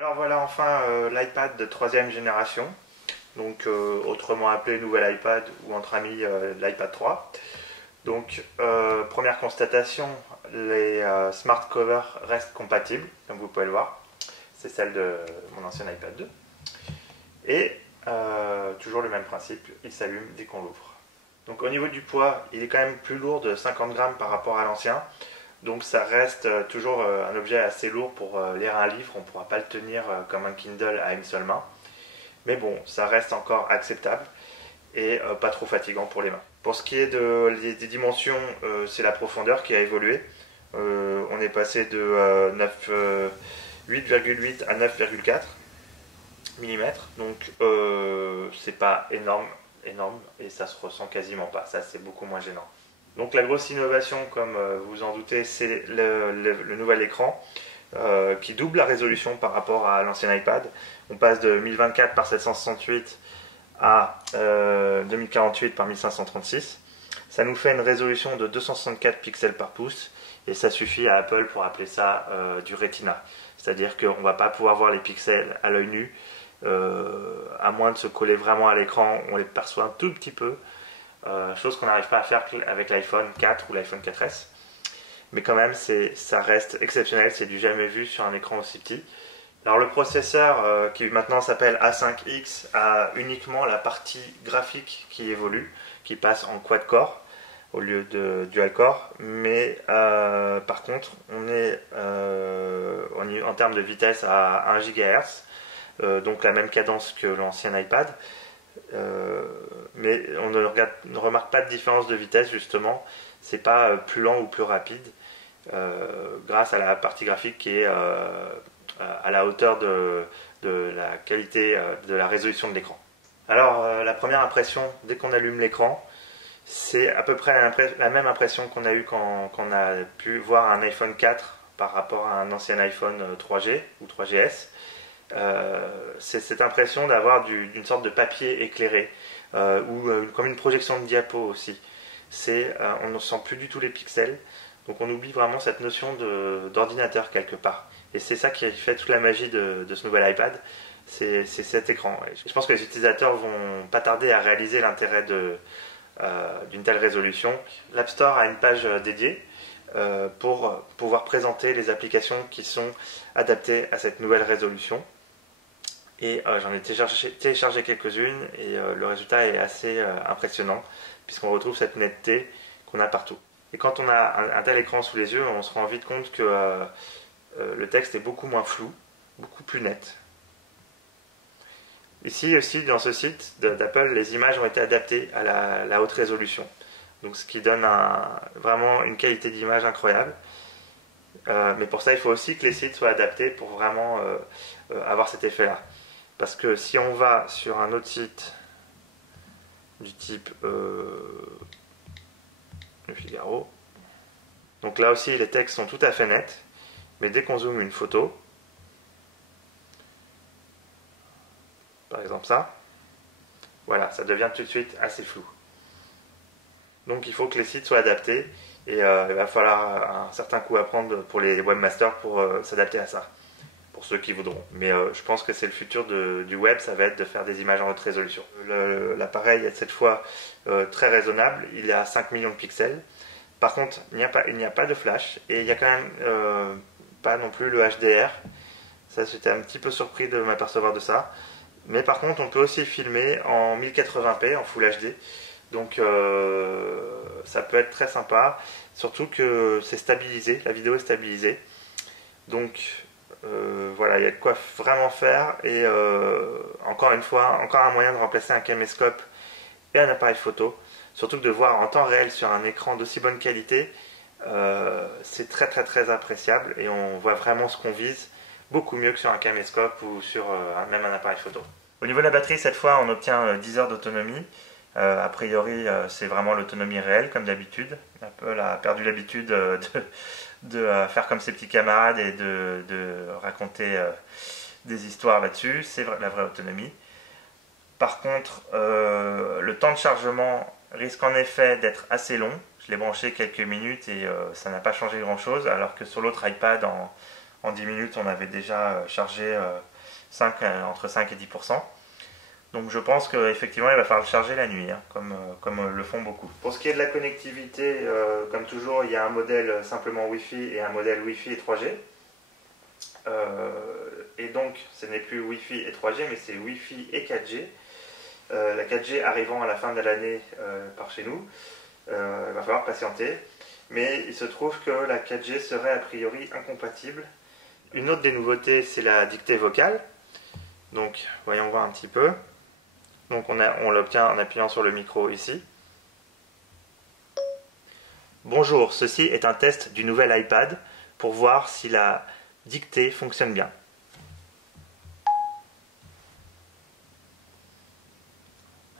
Alors voilà enfin l'iPad de troisième génération, donc autrement appelé nouvel iPad ou entre amis l'iPad 3. Donc première constatation, les smart covers restent compatibles, comme vous pouvez le voir. C'est celle de mon ancien iPad 2. Et toujours le même principe, il s'allume dès qu'on l'ouvre. Donc au niveau du poids, il est quand même plus lourd de 50 grammes par rapport à l'ancien. Donc ça reste toujours un objet assez lourd pour lire un livre, on ne pourra pas le tenir comme un Kindle à une seule main. Mais bon, ça reste encore acceptable et pas trop fatigant pour les mains. Pour ce qui est des dimensions, c'est la profondeur qui a évolué. On est passé de 8,8 à 9,4 mm, donc c'est pas énorme, et ça se ressent quasiment pas, ça c'est beaucoup moins gênant. Donc la grosse innovation, comme vous en doutez, c'est le nouvel écran qui double la résolution par rapport à l'ancien iPad. On passe de 1024 par 768 à 2048 par 1536. Ça nous fait une résolution de 264 pixels par pouce et ça suffit à Apple pour appeler ça du Retina. C'est-à-dire qu'on ne va pas pouvoir voir les pixels à l'œil nu, à moins de se coller vraiment à l'écran, on les perçoit un tout petit peu. Chose qu'on n'arrive pas à faire avec l'iPhone 4 ou l'iPhone 4S. Mais quand même, ça reste exceptionnel, c'est du jamais vu sur un écran aussi petit. Alors le processeur, qui maintenant s'appelle A5X, a uniquement la partie graphique qui évolue, qui passe en quad-core au lieu de dual-core. Mais par contre, on est en termes de vitesse à 1 GHz, donc la même cadence que l'ancien iPad. Mais on ne remarque pas de différence de vitesse, justement. C'est pas plus lent ou plus rapide grâce à la partie graphique qui est à la hauteur de la qualité de la résolution de l'écran. Alors la première impression dès qu'on allume l'écran, c'est à peu près la même impression qu'on a eue quand on a pu voir un iPhone 4 par rapport à un ancien iPhone 3G ou 3GS. C'est cette impression d'avoir une sorte de papier éclairé ou comme une projection de diapo aussi. On ne sent plus du tout les pixels, donc on oublie vraiment cette notion d'ordinateur quelque part. Et c'est ça qui fait toute la magie de ce nouvel iPad, c'est cet écran. Et je pense que les utilisateurs vont pas tarder à réaliser l'intérêt d'une telle résolution. L'App Store a une page dédiée pour pouvoir présenter les applications qui sont adaptées à cette nouvelle résolution. Et j'en ai téléchargé quelques-unes et le résultat est assez impressionnant puisqu'on retrouve cette netteté qu'on a partout. Et quand on a un tel écran sous les yeux, on se rend vite compte que le texte est beaucoup moins flou, beaucoup plus net. Ici aussi, dans ce site d'Apple, les images ont été adaptées à la haute résolution. Donc ce qui donne vraiment une qualité d'image incroyable. Mais pour ça, il faut aussi que les sites soient adaptés pour vraiment avoir cet effet-là. Parce que si on va sur un autre site du type Le Figaro, donc là aussi les textes sont tout à fait nets, mais dès qu'on zoome une photo, par exemple ça, voilà, ça devient tout de suite assez flou. Donc il faut que les sites soient adaptés et il va falloir un certain coup à prendre pour les webmasters pour s'adapter à ça. Pour ceux qui voudront. Mais je pense que c'est le futur du web, ça va être de faire des images en haute résolution. L'appareil est cette fois très raisonnable, il est à 5 millions de pixels. Par contre, il n'y a pas de flash et il n'y a quand même pas non plus le HDR. Ça, j'étais un petit peu surpris de m'apercevoir de ça. Mais par contre, on peut aussi filmer en 1080p, en Full HD. Donc ça peut être très sympa. Surtout que c'est stabilisé, la vidéo est stabilisée. Donc voilà, il y a de quoi vraiment faire et encore une fois, encore un moyen de remplacer un caméscope et un appareil photo. Surtout que de voir en temps réel sur un écran d'aussi bonne qualité, c'est très très très appréciable et on voit vraiment ce qu'on vise beaucoup mieux que sur un caméscope ou sur même un appareil photo. Au niveau de la batterie, cette fois on obtient 10 heures d'autonomie. A priori, c'est vraiment l'autonomie réelle, comme d'habitude. Apple a perdu l'habitude de faire comme ses petits camarades et de raconter des histoires là-dessus. C'est la vraie autonomie. Par contre, le temps de chargement risque en effet d'être assez long. Je l'ai branché quelques minutes et ça n'a pas changé grand-chose, alors que sur l'autre iPad, en 10 minutes, on avait déjà chargé entre 5 et 10%. Donc je pense qu'effectivement il va falloir le charger la nuit, hein, comme le font beaucoup. Pour ce qui est de la connectivité, comme toujours, il y a un modèle simplement Wi-Fi et un modèle Wi-Fi et 3G. Et donc ce n'est plus Wi-Fi et 3G, mais c'est Wi-Fi et 4G. La 4G arrivant à la fin de l'année par chez nous, il va falloir patienter. Mais il se trouve que la 4G serait a priori incompatible. Une autre des nouveautés, c'est la dictée vocale. Donc voyons voir un petit peu. Donc on l'obtient en appuyant sur le micro ici. Bonjour, ceci est un test du nouvel iPad pour voir si la dictée fonctionne bien.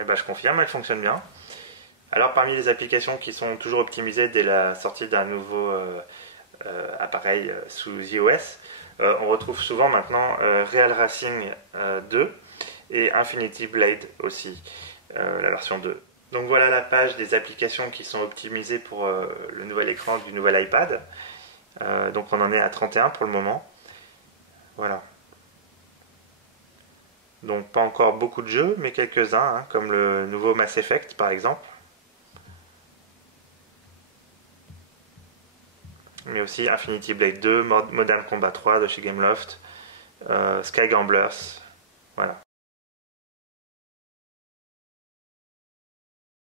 Et ben, je confirme, elle fonctionne bien. Alors parmi les applications qui sont toujours optimisées dès la sortie d'un nouveau appareil sous iOS, on retrouve souvent maintenant Real Racing 2 et Infinity Blade aussi, la version 2. Donc voilà la page des applications qui sont optimisées pour le nouvel écran du nouvel iPad. Donc on en est à 31 pour le moment. Voilà. Donc pas encore beaucoup de jeux, mais quelques-uns, hein, comme le nouveau Mass Effect par exemple. Mais aussi Infinity Blade 2, Modern Combat 3 de chez Gameloft, Sky Gamblers. Voilà.